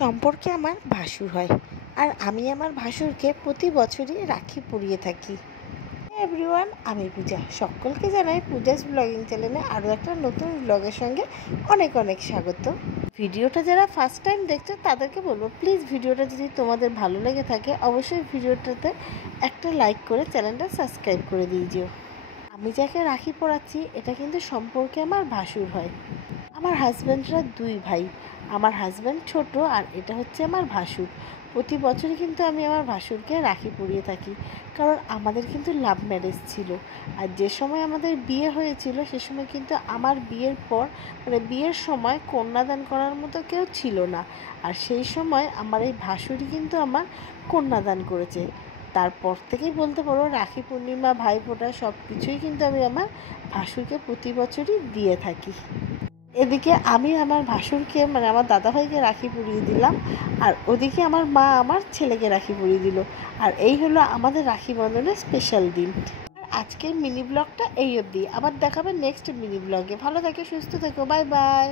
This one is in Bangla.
সম্পর্কে আমার ভাসুর হয়, আর আমি আমার ভাসুরকে প্রতি বছরই রাখি পরিয়ে থাকি। এভরিওয়ান, আমি পূজা। সকলকে জানাই পূজাস ব্লগিং চ্যানেলে আরও একটা নতুন ব্লগের সঙ্গে অনেক অনেক স্বাগত। ভিডিওটা যারা ফার্স্ট টাইম দেখছো তাদেরকে বলবো, প্লিজ ভিডিওটা যদি তোমাদের ভালো লেগে থাকে অবশ্যই ভিডিওটাতে একটা লাইক করে চ্যানেলটা সাবস্ক্রাইব করে দিয়েছিও। আমি যাকে রাখি পরাচ্ছি এটা কিন্তু সম্পর্কে আমার ভাসুর হয়। আমার হাজব্যান্ডরা দুই ভাই, আমার হাজব্যান্ড ছোট আর এটা হচ্ছে আমার ভাসুর। প্রতি বছরই কিন্তু আমি আমার ভাসুরকে রাখি পরিয়ে থাকি, কারণ আমাদের কিন্তু লাভ ম্যারেজ ছিল। আর যে সময় আমাদের বিয়ে হয়েছিল সে সময় কিন্তু আমার বিয়ের পর বিয়ের সময় কন্যাদান করার মতো কেউ ছিল না, আর সেই সময় আমার এই ভাসুরই কিন্তু আমার কন্যাদান করেছে। তারপর থেকেই বলতে পারো রাখি পূর্ণিমা, ভাইফোঁটা সব কিছুই কিন্তু আমি আমার ভাসুরকে প্রতি বছরই দিয়ে থাকি। এদিকে আমি আমার ভাসুরকে আমার দাদাভাইকে রাখি পরিয়ে দিলাম, আর ওদিকে আমার মা আমার ছেলেকে রাখি পরিয়ে দিল। আর এই হলো আমাদের রাখি বন্ধনের স্পেশাল দিন। আজকের মিনি ব্লগটা এই অবধি, আবার দেখাবে নেক্সট মিনি ব্লগে। ভালো থাকে, সুস্থ থেকো, বাই বাই।